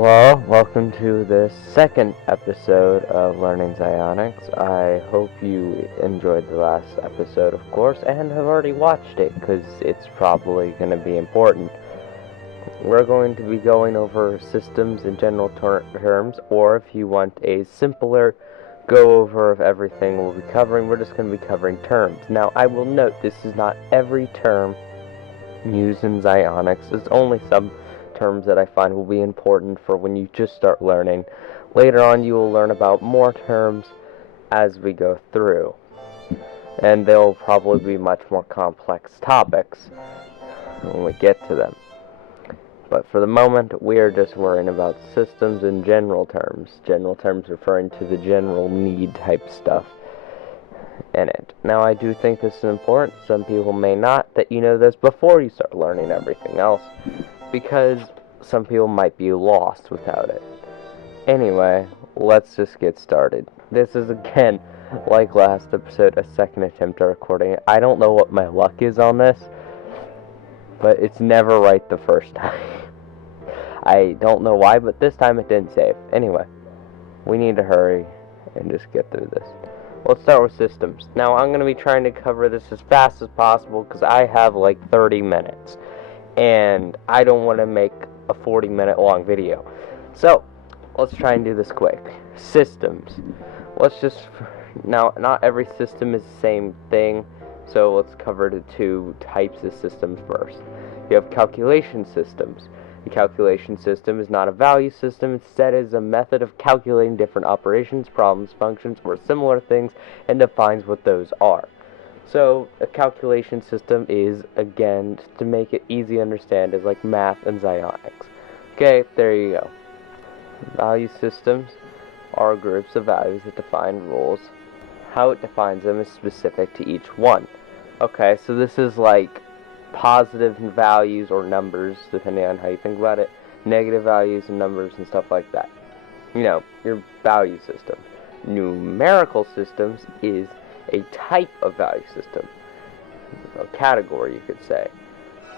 Hello, welcome to the second episode of Learning Zaionics. I hope you enjoyed the last episode, of course, and have already watched it, because it's probably going to be important. We're going to be going over systems in general terms, or if you want a simpler go-over of everything we'll be covering, we're just going to be covering terms. Now, I will note, this is not every term used in Zaionics. It's only some terms that I find will be important for when you just start learning. Later on, you will learn about more terms as we go through, and they'll probably be much more complex topics when we get to them. But for the moment, we are just worrying about systems in general terms. General terms referring to the general need type stuff in it. Now, I do think this is important. Some people may not, that you know this before you start learning everything else, because some people might be lost without it. Anyway, let's just get started. This is, again, like last episode, a second attempt at recording it. I don't know what my luck is on this, but it's never right the first time. I don't know why, but this time it didn't save. Anyway, we need to hurry and just get through this. Let's start with systems. Now, I'm going to be trying to cover this as fast as possible because I have like 30 minutes. And I don't want to make a 40-minute long video. So, let's try and do this quick. Systems. Now, not every system is the same thing, so let's cover the two types of systems first. You have calculation systems. A calculation system is not a value system, instead it is a method of calculating different operations, problems, functions, or similar things, and defines what those are. So, a calculation system is, again, to make it easy to understand, is like math and Zaionics. Okay, there you go. Value systems are groups of values that define rules. How it defines them is specific to each one. Okay, so this is like positive values or numbers, depending on how you think about it, negative values and numbers and stuff like that. You know, your value system. Numerical systems is a type of value system, a category, you could say.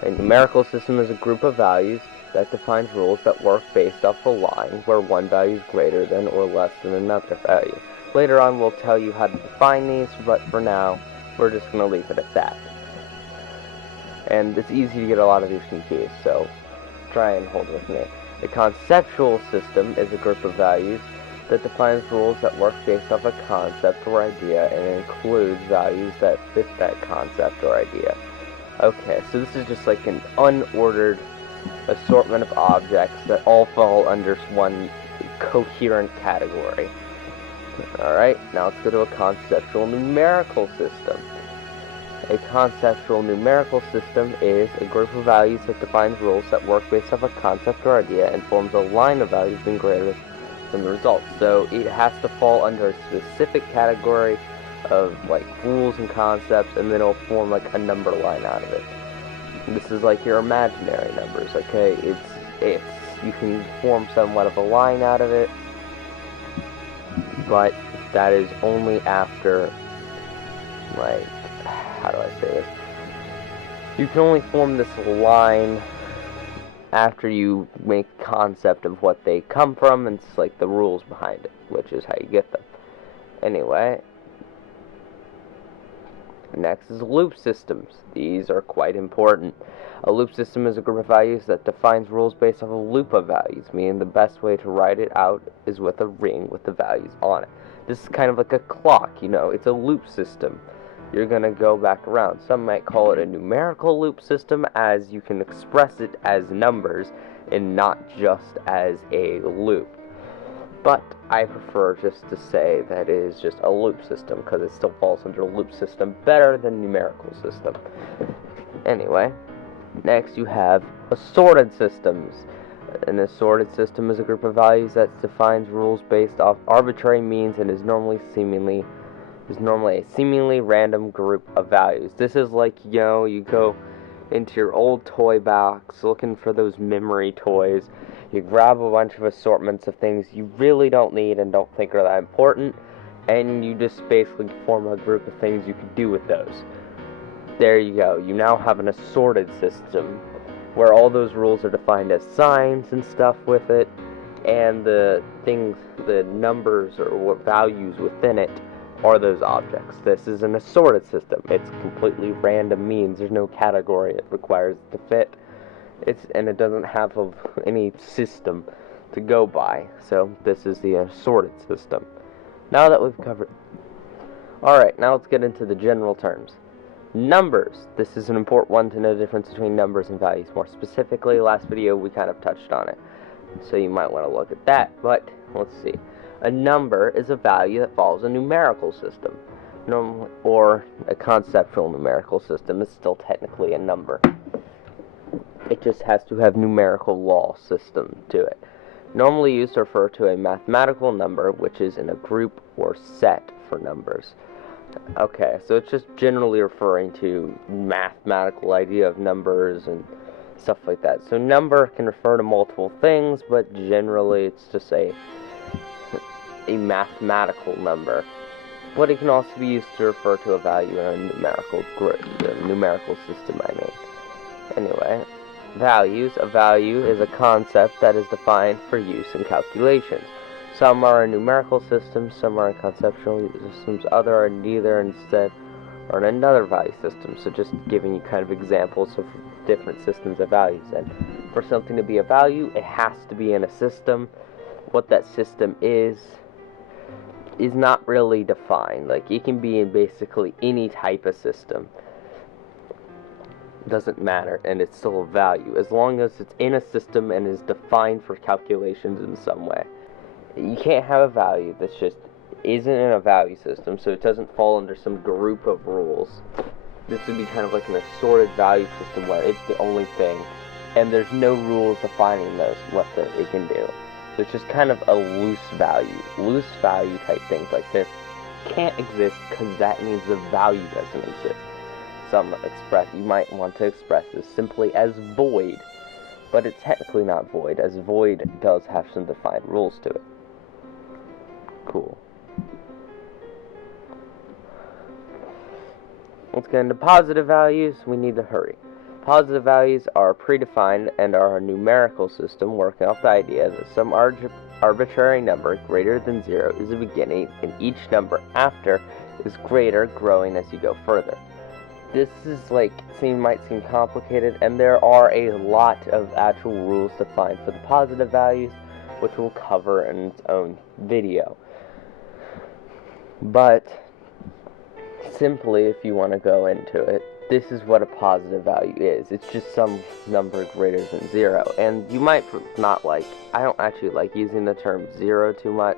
A numerical system is a group of values that defines rules that work based off a line where one value is greater than or less than another value. Later on, we'll tell you how to define these, but for now, we're just going to leave it at that. And it's easy to get a lot of these confused, so try and hold with me. A conceptual system is a group of values that defines rules that work based off a concept or idea and includes values that fit that concept or idea. Okay, so this is just like an unordered assortment of objects that all fall under one coherent category. Alright, now let's go to a conceptual numerical system. A conceptual numerical system is a group of values that defines rules that work based off a concept or idea and forms a line of values being greater than the result. So it has to fall under a specific category of like rules and concepts, and then it'll form like a number line out of it. This is like your imaginary numbers, okay? It's you can form somewhat of a line out of it, but that is only after, like, how do I say this? You can only form this line after you make concept of what they come from, and it's like the rules behind it, which is how you get them. Anyway, next is loop systems. These are quite important. A loop system is a group of values that defines rules based off a loop of values, meaning the best way to write it out is with a ring with the values on it. This is kind of like a clock, you know, it's a loop system. You're going to go back around. Some might call it a numerical loop system, as you can express it as numbers and not just as a loop. But I prefer just to say that it is just a loop system, because it still falls under a loop system better than numerical system. Anyway, next you have assorted systems. An assorted system is a group of values that defines rules based off arbitrary means and is normally a seemingly random group of values. This is like, you know, you go into your old toy box looking for those memory toys. You grab a bunch of assortments of things you really don't need and don't think are that important, and you just basically form a group of things you can do with those. There you go. You now have an assorted system where all those rules are defined as signs and stuff with it, and the things, the numbers or what values within it are those objects. This is an assorted system. It's completely random means. There's no category it requires to fit. And it doesn't have any system to go by. So this is the assorted system. Now that we've covered... Alright, now let's get into the general terms. Numbers. This is an important one to know the difference between numbers and values. More specifically, last video we kind of touched on it. So you might want to look at that. But, let's see. A number is a value that follows a numerical system. Or a conceptual numerical system is still technically a number. It just has to have numerical law system to it. Normally used to refer to a mathematical number, which is in a group or set for numbers. Okay, so it's just generally referring to mathematical idea of numbers and stuff like that. So number can refer to multiple things, but generally it's just a mathematical number. But it can also be used to refer to a value in a numerical group, a numerical system, I mean. Anyway, values. A value is a concept that is defined for use in calculations. Some are in numerical systems, some are in conceptual systems, other are neither, instead are in another value system. So just giving you kind of examples of different systems of values. And for something to be a value, it has to be in a system. What that system is not really defined. Like, it can be in basically any type of system. It doesn't matter, and it's still a value, as long as it's in a system and is defined for calculations in some way. You can't have a value that's just isn't in a value system, so it doesn't fall under some group of rules. This would be kind of like an assorted value system where it's the only thing, and there's no rules defining what it can do. So it's just kind of a loose value type things like this can't exist because that means the value doesn't exist. You might want to express this simply as void, but it's technically not void, as void does have some defined rules to it. Cool. Let's get into positive values. We need to hurry. Positive values are predefined and are a numerical system working off the idea that some arbitrary number greater than 0 is the beginning, and each number after is greater, growing as you go further. This is might seem complicated, and there are a lot of actual rules defined for the positive values, which we'll cover in its own video. But simply, if you want to go into it, this is what a positive value is. It's just some number greater than 0. And you might not I don't actually like using the term 0 too much.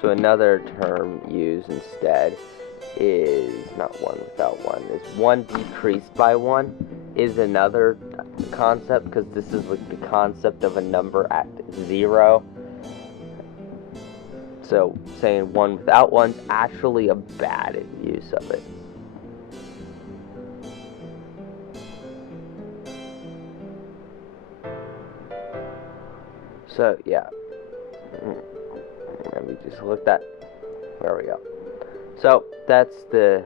So another term used instead is not 1 without 1. Is 1 decreased by 1 is another concept, because this is the concept of a number at 0. So saying 1 without 1 is actually a bad use of it. So, yeah. Let me just look that. There we go. So, that's the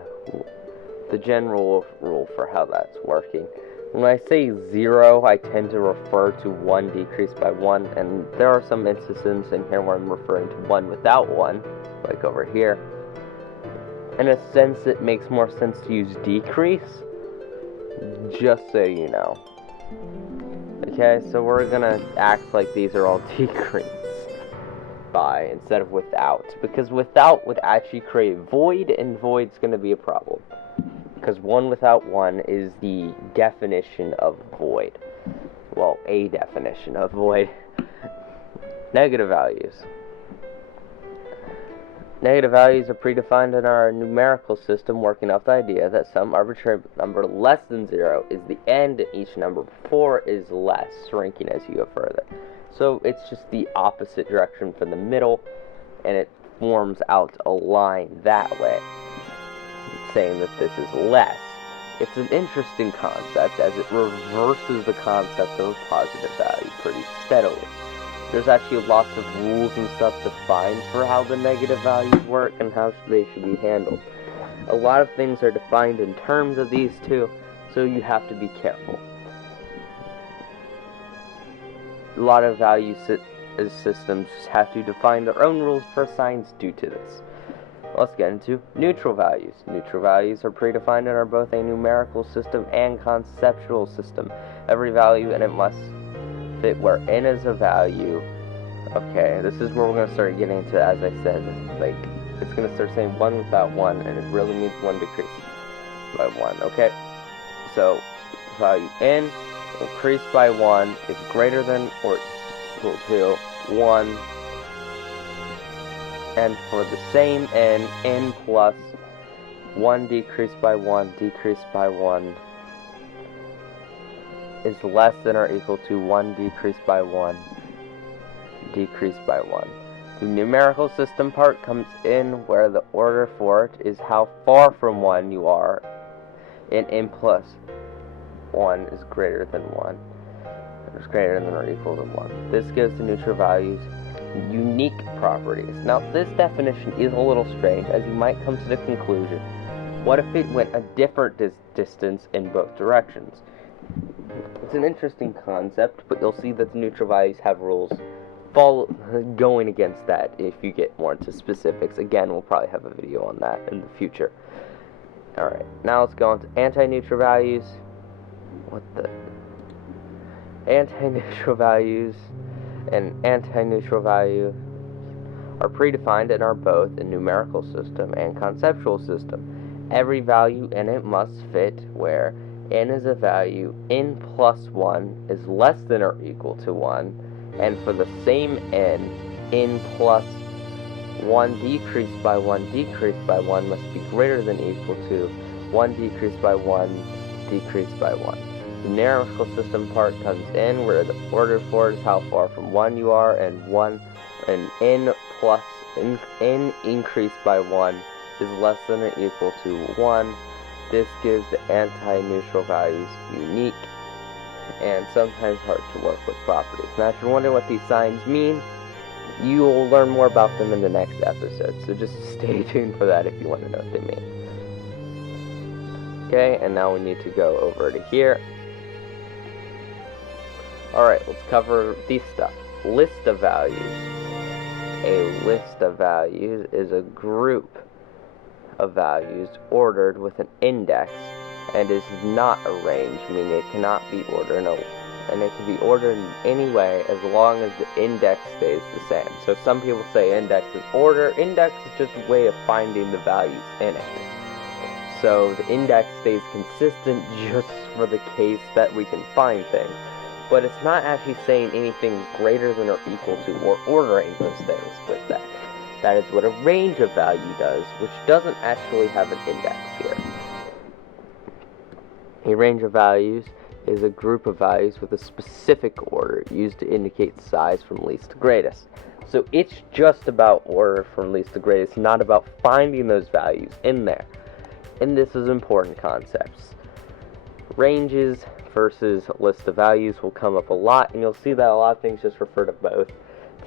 general rule for how that's working. When I say 0, I tend to refer to 1 decreased by 1, and there are some instances in here where I'm referring to 1 without 1, like over here. In a sense, it makes more sense to use decrease, just so you know. Okay, so we're gonna act like these are all decreased by instead of without, because without would actually create void, and void's gonna be a problem, because 1 without 1 is the definition of void. Well, a definition of void. Negative values. Negative values are predefined in our numerical system, working off the idea that some arbitrary number less than 0 is the end, and each number before is less, shrinking as you go further. So it's just the opposite direction from the middle, and it forms out a line that way, saying that this is less. It's an interesting concept, as it reverses the concept of a positive value pretty steadily. There's actually lots of rules and stuff defined for how the negative values work and how they should be handled. A lot of things are defined in terms of these two, so you have to be careful. A lot of values as systems have to define their own rules for signs due to this. Let's get into neutral values. Neutral values are predefined and are both a numerical system and conceptual system. Every value in it must fit where n is a value. Okay, this is where we're going to start getting into, as I said, like, it's going to start saying 1 without 1, and it really means 1 decreased by 1, okay? So, value n increased by 1 is greater than or equal to 1, and for the same n plus 1 decreased by 1 is less than or equal to 1 decreased by 1 decreased by 1. The numerical system part comes in where the order for it is how far from 1 you are, and n plus 1 is greater than 1. Is greater than or equal to 1. This gives the neutral values unique properties. Now, this definition is a little strange, as you might come to the conclusion, what if it went a different distance in both directions? It's an interesting concept, but you'll see that the neutral values have rules going against that if you get more into specifics. Again, we'll probably have a video on that in the future. Alright, now let's go on to anti-neutral values. What the? Anti-neutral values and anti-neutral value are predefined and are both a numerical system and conceptual system. Every value in it must fit where n is a value, n plus 1 is less than or equal to 1, and for the same n plus 1 decreased by 1 must be greater than or equal to 1 decreased by 1 decreased by 1. The numerical system part comes in where the order for it is how far from 1 you are, and n plus n increased by 1 is less than or equal to 1. This gives the anti-neutral values unique and sometimes hard to work with properties. Now, if you're wondering what these signs mean, you will learn more about them in the next episode, so just stay tuned for that if you want to know what they mean. Okay, and now we need to go over to here. Alright, let's cover these stuff. List of values. A list of values is a group of values ordered with an index and is not arranged, meaning it cannot be ordered, and it can be ordered in any way as long as the index stays the same. So some people say index is order. Index is just a way of finding the values in it. So the index stays consistent just for the case that we can find things. But it's not actually saying anything is greater than or equal to or ordering those things with that. That is what a range of value does, which doesn't actually have an index here. A range of values is a group of values with a specific order used to indicate size from least to greatest. So it's just about order from least to greatest, not about finding those values in there. And this is important concepts. Ranges versus list of values will come up a lot, and you'll see that a lot of things just refer to both.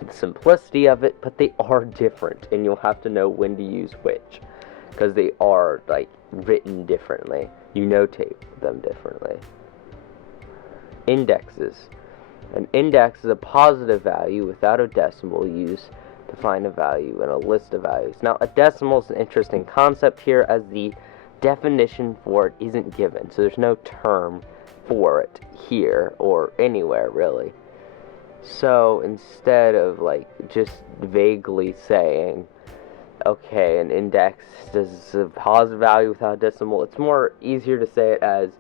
The simplicity of it, but they are different, and you'll have to know when to use which, because they are like written differently. You notate them differently. Indexes. An index is a positive value without a decimal used to find a value in a list of values. Now, a decimal is an interesting concept here, as the definition for it isn't given, so there's no term for it here or anywhere really. So instead of like just vaguely saying, okay, an index is a positive value without a decimal, it's more easier to say it as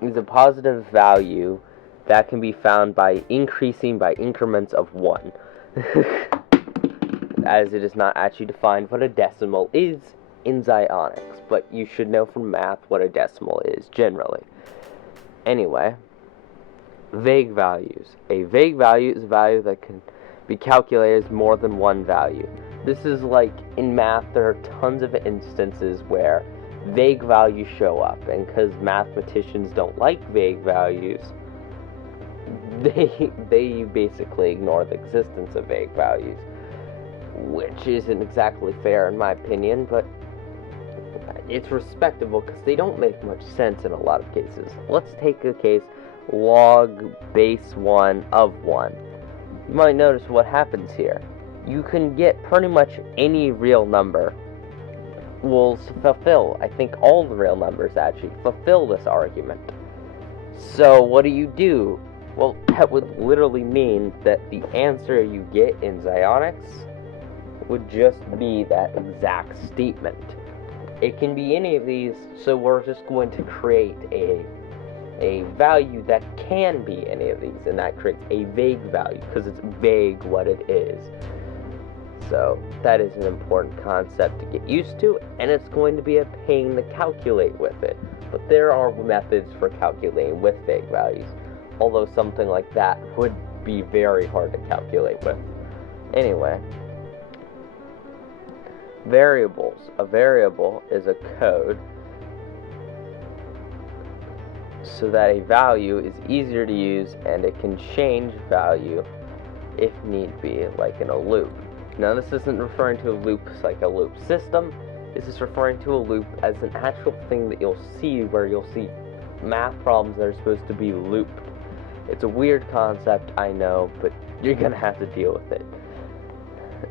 is a positive value that can be found by increasing by increments of 1. As it is not actually defined what a decimal is in Zaionics, but you should know from math what a decimal is generally. Anyway, vague values. A vague value is a value that can be calculated as more than one value. This is like in math, there are tons of instances where vague values show up, and because mathematicians don't like vague values, they basically ignore the existence of vague values, which isn't exactly fair in my opinion, but it's respectable because they don't make much sense in a lot of cases. Let's take a case, log base 1 of 1. you might notice what happens here. You can get pretty much any real number will fulfill, I think all the real numbers actually fulfill this argument. So what do? Well, that would literally mean that the answer you get in Zaionics would just be that exact statement. It can be any of these, so we're just going to create a value that can be any of these, and that creates a vague value, because it's vague what it is. So that is an important concept to get used to, and it's going to be a pain to calculate with it. But there are methods for calculating with vague values, although something like that would be very hard to calculate with. Anyway, variables. A variable is a code so that a value is easier to use and it can change value if need be, like in a loop. Now this isn't referring to a loop like a loop system. This is referring to a loop as an actual thing that you'll see, where you'll see math problems that are supposed to be looped. It's a weird concept, I know, but you're gonna have to deal with it.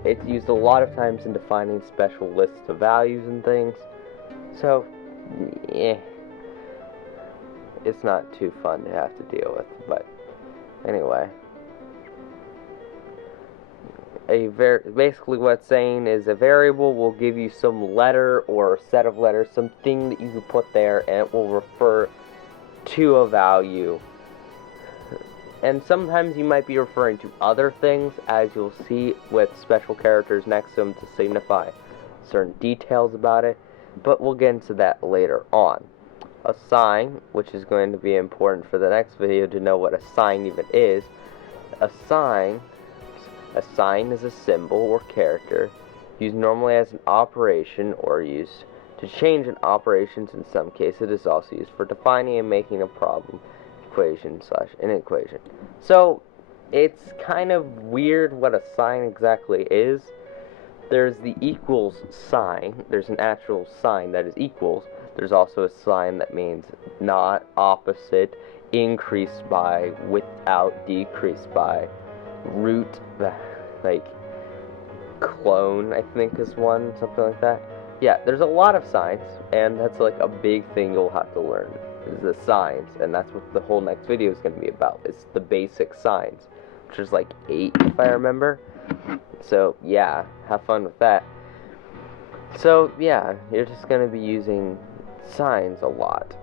It's used a lot of times in defining special lists of values and things, so it's not too fun to have to deal with. But anyway, basically what it's saying is a variable will give you some letter or set of letters, something that you can put there, and it will refer to a value. And sometimes you might be referring to other things, as you'll see with special characters next to them to signify certain details about it, but we'll get into that later on. A sign, which is going to be important for the next video to know what a sign even is. A sign is a symbol or character used normally as an operation, or used to change an operation. In some cases, it is also used for defining and making a problem, equation / an equation. So it's kind of weird what a sign exactly is. There's the equals sign. There's an actual sign that is equals. There's also a sign that means not, opposite, increased by, without, decreased by, root, like clone, I think is one, something like that. Yeah, there's a lot of signs, and that's like a big thing you'll have to learn, is the signs, and that's what the whole next video is going to be about. It's the basic signs, which is like 8 if I remember. So yeah, have fun with that. So yeah, you're just going to be using signs a lot.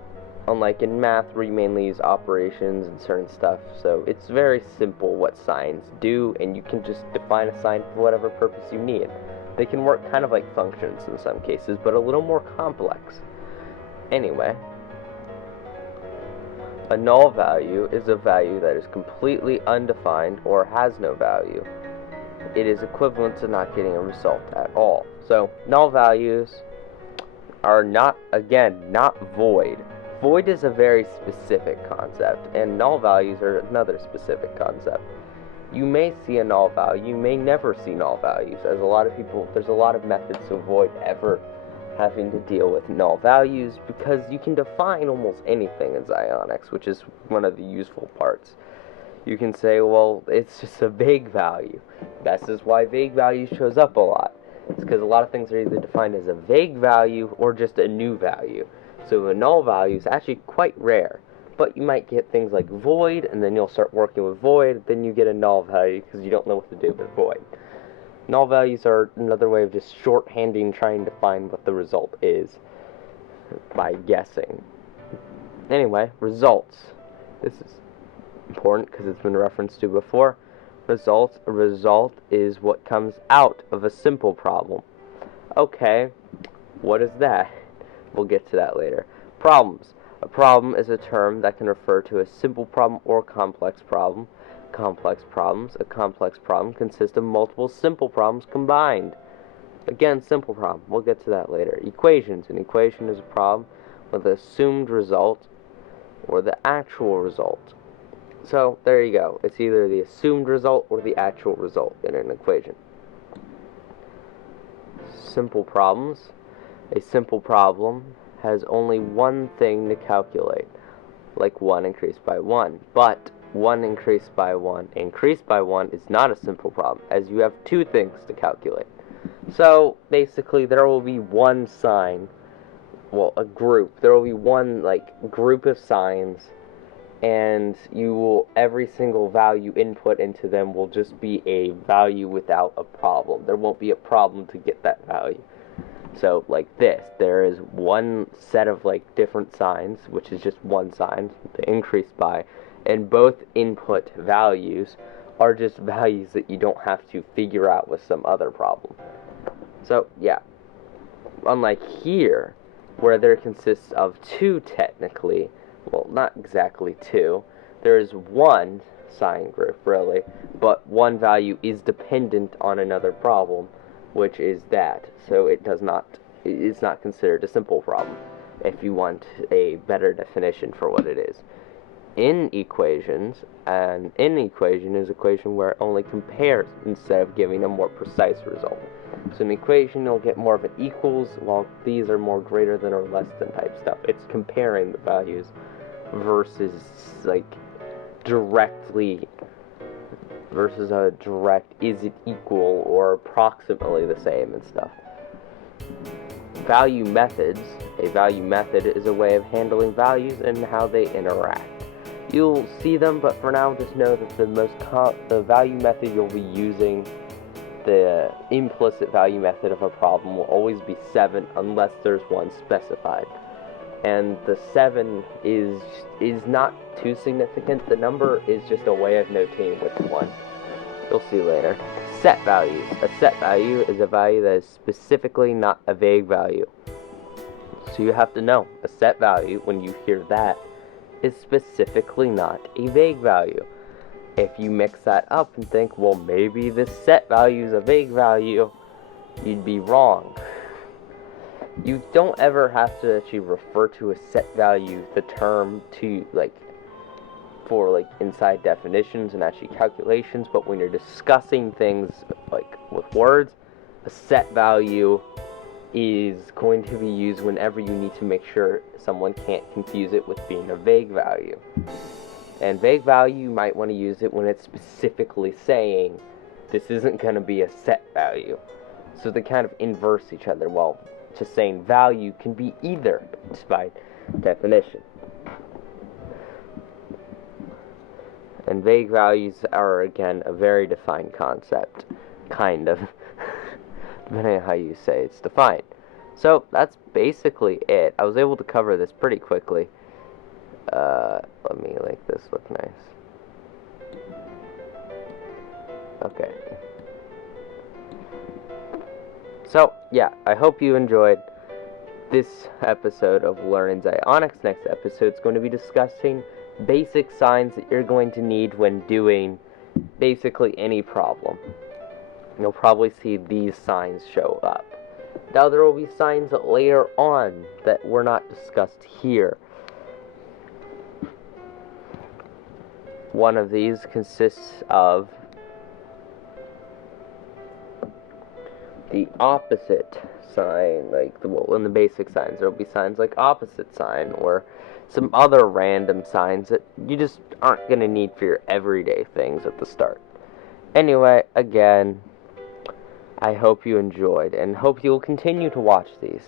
Unlike in math, where you mainly use operations and certain stuff, so it's very simple what signs do, and you can just define a sign for whatever purpose you need. They can work kind of like functions in some cases, but a little more complex. Anyway, a null value is a value that is completely undefined or has no value. It is equivalent to not getting a result at all. So, null values are not void. Void is a very specific concept, and null values are another specific concept. You may see a null value, you may never see null values, as a lot of people, there's a lot of methods to avoid ever having to deal with null values, because you can define almost anything in Zaionics, which is one of the useful parts. You can say, well, it's just a vague value. This is why vague value shows up a lot. It's because a lot of things are either defined as a vague value or just a new value. So a null value is actually quite rare. But you might get things like void, and then you'll start working with void, then you get a null value because you don't know what to do with void. Null values are another way of just shorthanding trying to find what the result is by guessing. Anyway, results. This is important because it's been referenced to before. A result is what comes out of a simple problem. Okay, what is that? We'll get to that later. Problems. A problem is a term that can refer to a simple problem or a complex problem. A complex problem consists of multiple simple problems combined. Again, simple problem. We'll get to that later. Equations. An equation is a problem with an assumed result or the actual result. So, there you go. It's either the assumed result or the actual result in an equation. Simple problems. A simple problem has only one thing to calculate, like 1 increased by 1. But 1 increased by 1 increased by 1 is not a simple problem, as you have 2 things to calculate. So basically there will be one sign, well, a group. There will be one group of signs, and every single value input into them will just be a value without a problem. There won't be a problem to get that value. So like this, there is one set of different signs, which is just one sign, the increase by, and both input values are just values that you don't have to figure out with some other problem. So yeah, unlike here, where there consists of 2 technically, well, not exactly 2, there is one sign group really, but one value is dependent on another problem, which is that. So it's not considered a simple problem, if you want a better definition for what it is. In equations, an equation is an equation where it only compares instead of giving a more precise result. So in an equation, you'll get more of an equals, while these are more greater than or less than type stuff. It's comparing the values versus directly versus a direct is it equal or approximately the same and stuff. Value methods. A value method is a way of handling values and how they interact. You'll see them, but for now just know that the value method you'll be using, the implicit value method of a problem, will always be 7 unless there's one specified. And the 7 is not too significant. The number is just a way of notating which one. You'll see later. Set values. A set value is a value that is specifically not a vague value. So you have to know, a set value, when you hear that, is specifically not a vague value. If you mix that up and think, well, maybe this set value is a vague value, you'd be wrong. You don't ever have to actually refer to a set value, the term, to for inside definitions and actually calculations, but when you're discussing things with words, a set value is going to be used whenever you need to make sure someone can't confuse it with being a vague value. And vague value, you might want to use it when it's specifically saying this isn't going to be a set value. So they kind of inverse each other, while just saying value can be either by definition. And vague values are, again, a very defined concept, kind of, depending on how you say it's defined. So that's basically it. I was able to cover this pretty quickly. Let me make this look nice. Okay. So, yeah, I hope you enjoyed this episode of Learning Zaionics. Next episode is going to be discussing basic signs that you're going to need when doing basically any problem. You'll probably see these signs show up. Now there will be signs later on that were not discussed here. One of these consists of the opposite sign, in the basic signs, there will be signs like opposite sign, or some other random signs that you just aren't going to need for your everyday things at the start. Anyway, again, I hope you enjoyed, and hope you'll continue to watch these.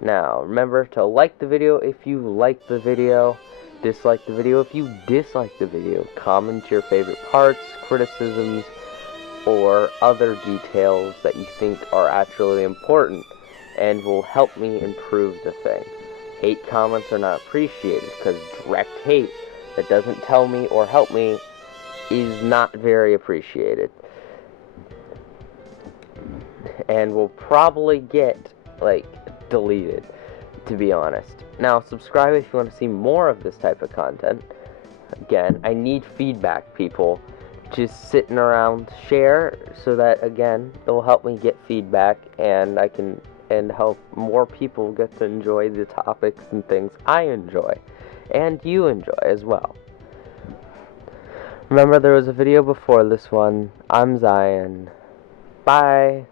Now, remember to like the video if you like the video, dislike the video if you dislike the video, comment your favorite parts, criticisms, or other details that you think are actually important and will help me improve the thing. Hate comments are not appreciated, because direct hate that doesn't tell me or help me is not very appreciated. And will probably get, deleted, to be honest. Now, subscribe if you want to see more of this type of content. Again, I need feedback, people. Just sitting around, share, so that, again, it will help me get feedback, and I can help more people get to enjoy the topics and things I enjoy, and you enjoy as well. Remember, there was a video before this one. I'm Zion. Bye.